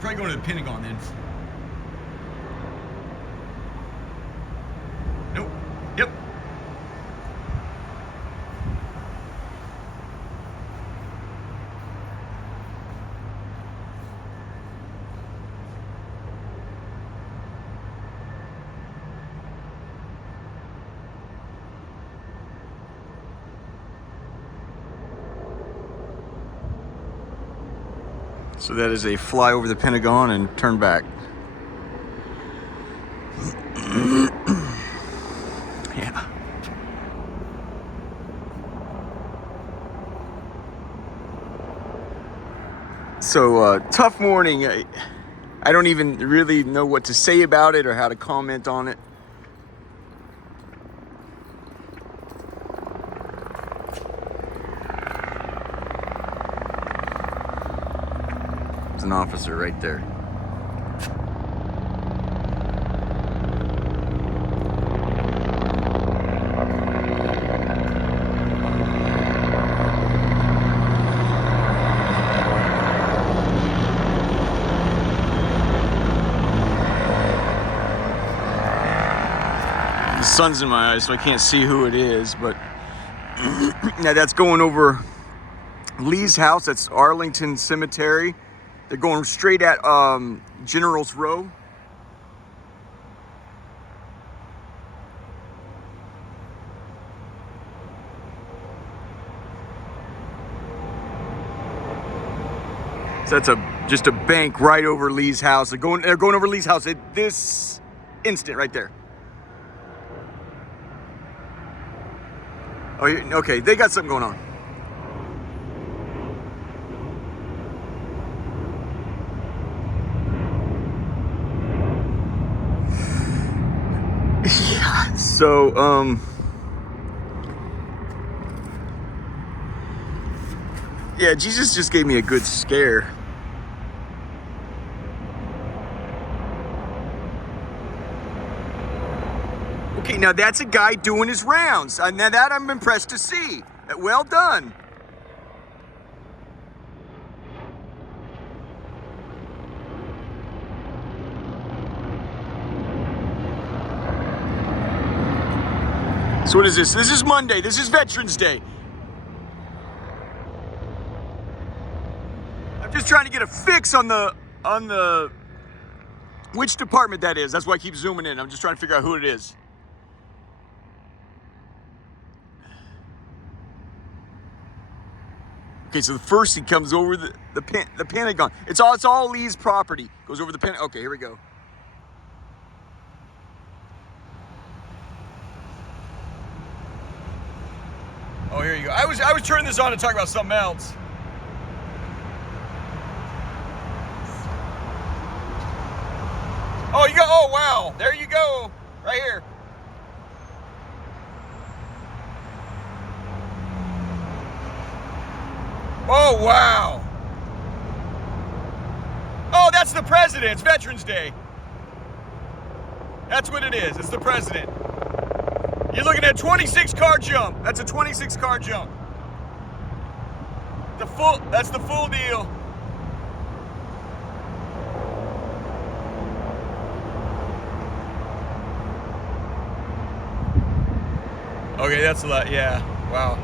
probably going to the Pentagon then. Nope. Yep. So that is a fly over the Pentagon and turn back. Yeah. So tough morning. I don't even really know what to say about it or how to comment on it. There's an officer right there. The sun's in my eyes, so I can't see who it is, but yeah, that's going over Lee's house. That's Arlington Cemetery. They're going straight at General's Row. So that's just a bank right over Lee's house. They're going over Lee's house at this instant right there. Oh, okay, they got something going on. Yeah, so, yeah, Jesus just gave me a good scare. Okay, now that's a guy doing his rounds. Now that I'm impressed to see. Well done. So what is this? This is Monday. This is Veterans Day. I'm just trying to get a fix on the which department that is. That's why I keep zooming in. I'm just trying to figure out who it is. Okay, so the first he comes over the Pentagon. It's all Lee's property. Goes over the Pentagon. Okay, here we go. Oh, here you go. I was turning this on to talk about something else. Oh, you go. Oh, wow. There you go. Right here. Oh, wow. Oh, that's the president. It's Veterans Day. That's what it is. It's the president. You're looking at a 26 car jump. That's a 26 car jump. That's the full deal. Okay, that's a lot. Yeah. Wow.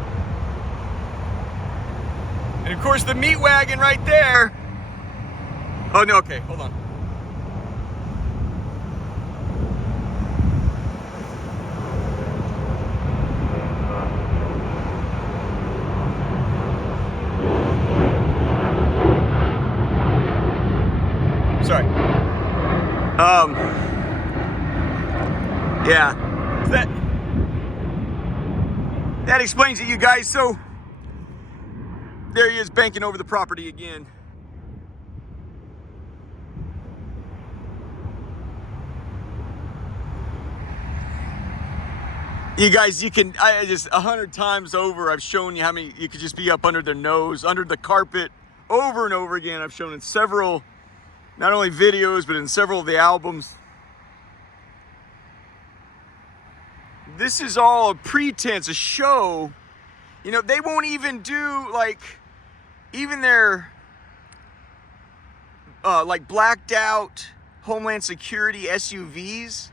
And of course the meat wagon right there. Oh no, okay, hold on. Sorry. Yeah. That explains it, you guys. So there he is banking over the property again. You guys, I just 100 times over, I've shown you how many, you could just be up under their nose, under the carpet, over and over again. I've shown in several, not only videos, but in several of the albums. This is all a pretense, a show. You know, they won't even do, like, even their like blacked out Homeland Security SUVs.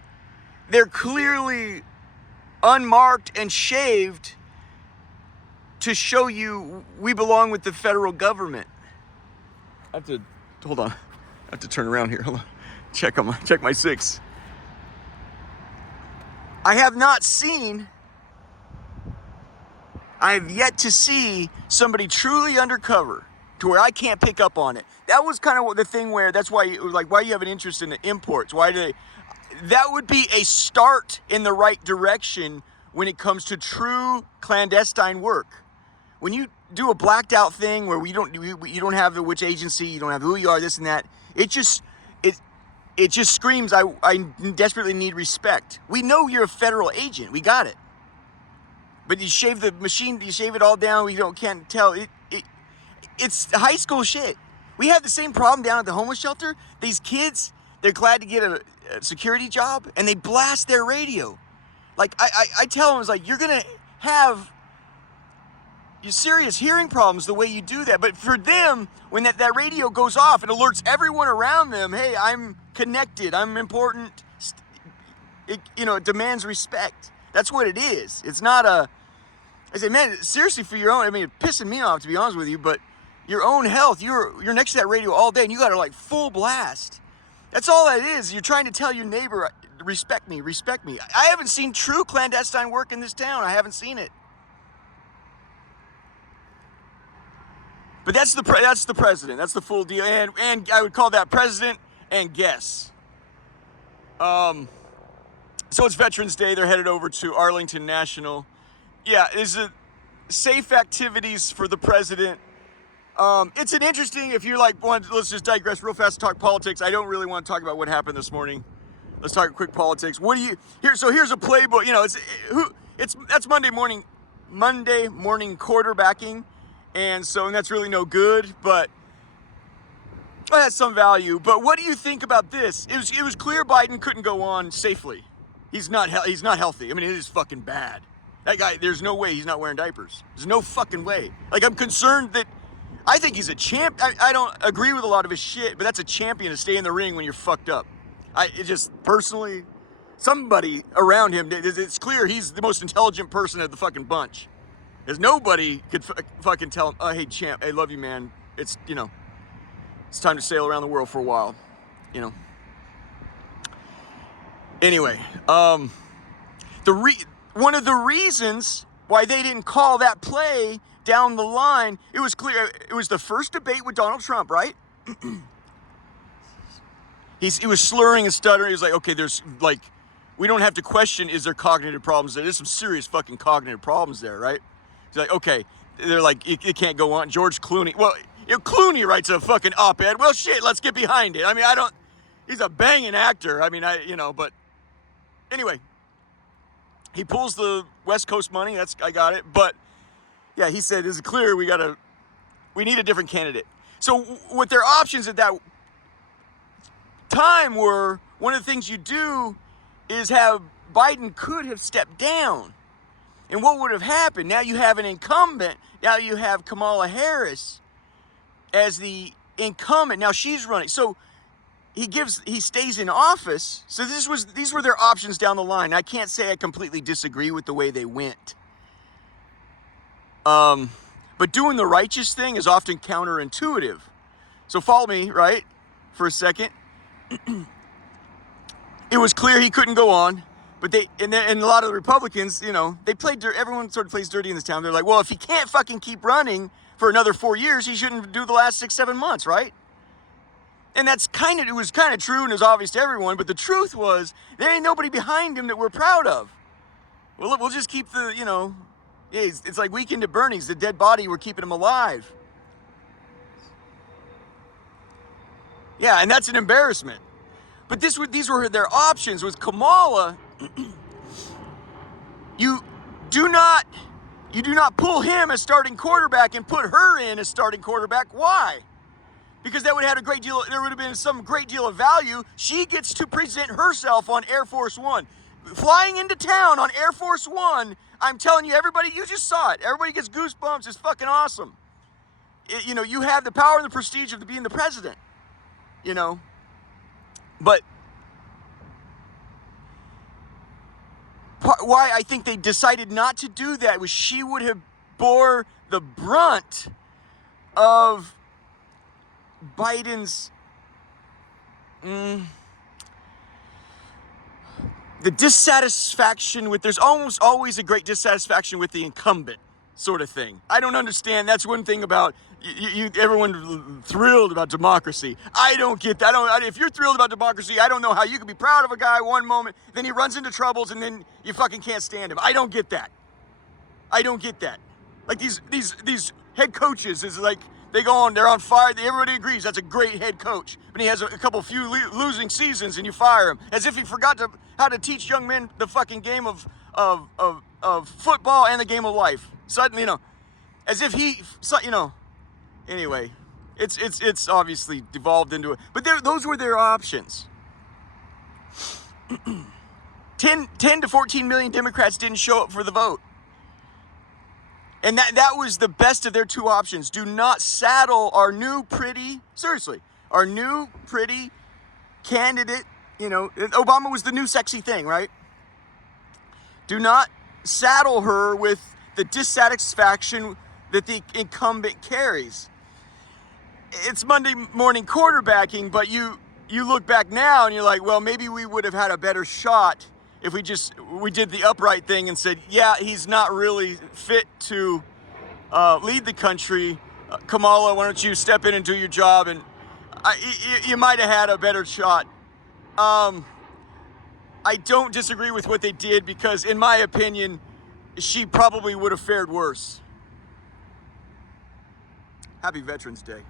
They're clearly unmarked and shaved to show you we belong with the federal government. I have to, hold on. I have to turn around here. Hold on. Check my 6. I have yet to see somebody truly undercover to where I can't pick up on it. That was kind of the thing where, that's why it was like, why you have an interest in the imports? That would be a start in the right direction when it comes to true clandestine work. When you do a blacked out thing where you don't have which agency, you don't have who you are, this and that, it just screams, I desperately need respect. We know you're a federal agent. We got it. But you shave the machine, you shave it all down, can't tell. It's high school shit. We have the same problem down at the homeless shelter. These kids, they're glad to get a security job, and they blast their radio. Like, I tell them, it's like, you're going to have serious hearing problems the way you do that. But for them, when that radio goes off, it alerts everyone around them, hey, I'm connected, I'm important. It demands respect. That's what it is. It's not I say, man, seriously, for your own, I mean, it's pissing me off, to be honest with you, but your own health, you're next to that radio all day, and you got to, like, full blast. That's all that is. You're trying to tell your neighbor, respect me, respect me. I haven't seen true clandestine work in this town. I haven't seen it. But that's the president. That's the full deal. And I would call that president and guess. So it's Veterans Day. They're headed over to Arlington National. Yeah, is it safe activities for the president? It's an interesting, if you're like, let's just digress real fast and talk politics. I don't really want to talk about what happened this morning. Let's talk quick politics. So here's a playbook. That's Monday morning quarterbacking. And that's really no good, but it has some value. But what do you think about this? It was clear Biden couldn't go on safely. He's not healthy. I mean, it is fucking bad. That guy, there's no way he's not wearing diapers. There's no fucking way. Like, I'm concerned that, I think he's a champ. I don't agree with a lot of his shit, but that's a champion to stay in the ring when you're fucked up. Personally, somebody around him, it's clear he's the most intelligent person of the fucking bunch. Because nobody could fucking tell him, oh, hey, champ, I love you, man. It's, it's time to sail around the world for a while, Anyway, one of the reasons why they didn't call that play down the line, it was clear, it was the first debate with Donald Trump, right? He was slurring and stuttering. He was like, okay, we don't have to question, is there cognitive problems there? There's some serious fucking cognitive problems there, right? He's like, okay, they're like, it can't go on. George Clooney, well, Clooney writes a fucking op-ed. Well, shit, let's get behind it. I mean, he's a banging actor. I mean, but anyway, he pulls the West Coast money. I got it. But yeah, he said, it's clear we need a different candidate. So what their options at that time were, one of the things you do is Biden could have stepped down. And what would have happened? Now you have an incumbent. Now you have Kamala Harris as the incumbent. Now she's running. So he stays in office. So these were their options down the line. I can't say I completely disagree with the way they went. But doing the righteous thing is often counterintuitive. So follow me, right, for a second. It was clear he couldn't go on. But and a lot of the Republicans, everyone sort of plays dirty in this town. They're like, well, if he can't fucking keep running for another 4 years, he shouldn't do the last 6-7 months, right? And it was kind of true and it was obvious to everyone. But the truth was, there ain't nobody behind him that we're proud of. Well, we'll just keep it's like Weekend at Bernie's, the dead body, we're keeping him alive. Yeah, and that's an embarrassment. But these were their options. With Kamala, you do not pull him as starting quarterback and put her in as starting quarterback. Why? Because that would have there would have been some great deal of value. She gets to present herself on Air Force One. Flying into town on Air Force One, I'm telling you, everybody, you just saw it. Everybody gets goosebumps. It's fucking awesome. You have the power and the prestige of being the president. you know. But why I think they decided not to do that was she would have bore the brunt of Biden's the dissatisfaction with, there's almost always a great dissatisfaction with the incumbent sort of thing. I don't understand. That's one thing about everyone thrilled about democracy. I don't get that. If you're thrilled about democracy, I don't know how you can be proud of a guy one moment, then he runs into troubles, and then you fucking can't stand him. I don't get that. I don't get that. Like these head coaches is like, they go on, they're on fire. Everybody agrees that's a great head coach, but he has a few losing seasons, and you fire him as if he forgot how to teach young men the fucking game of football and the game of life. Suddenly, you know, as if he, you know. Anyway, it's obviously devolved into it, but those were their options. 10 to 14 million Democrats didn't show up for the vote. And that was the best of their two options. Do not saddle our new pretty candidate. You know, Obama was the new sexy thing, right? Do not saddle her with the dissatisfaction that the incumbent carries. It's Monday morning quarterbacking, but you look back now and you're like, well, maybe we would have had a better shot if we did the upright thing and said, yeah, he's not really fit to lead the country. Kamala, why don't you step in and do your job? And you might have had a better shot. I don't disagree with what they did because, in my opinion, she probably would have fared worse. Happy Veterans Day.